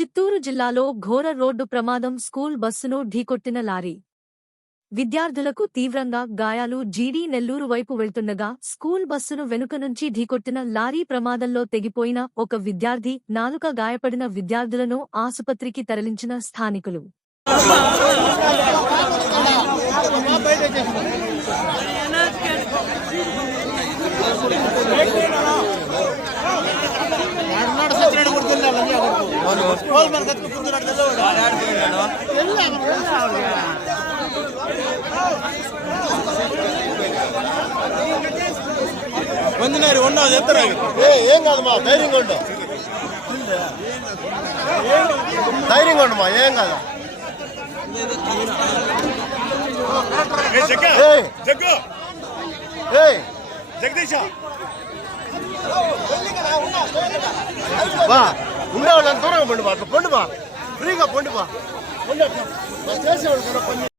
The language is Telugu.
చిత్తూరు జిల్లాలో ఘోర రోడ్డు ప్రమాదం. స్కూల్ బస్సును ఢీకొట్టిన లారీ. విద్యార్థులకు తీవ్రంగా గాయాలు. జీడీ నెల్లూరు వైపు వెళ్తుండగా స్కూల్ బస్సును వెనుక నుంచి ఢీకొట్టిన లారీ ప్రమాదంలో తెగిపోయిన ఒక విద్యార్థి, నాలుక గాయపడిన విద్యార్థులను ఆసుపత్రికి తరలించిన స్థానికులు. ఏం కాదమ్మా, ధైర్యంగా ఉండు, ధైర్యంగా ఉండమ్మా, ఏం కాదు. బా ఉండేవాళ్ళని దూరంగా పండు బా, అట్లా పండు బా, ఫ్రీగా పండు బా, చేసేవాళ్ళు కూడా పండు.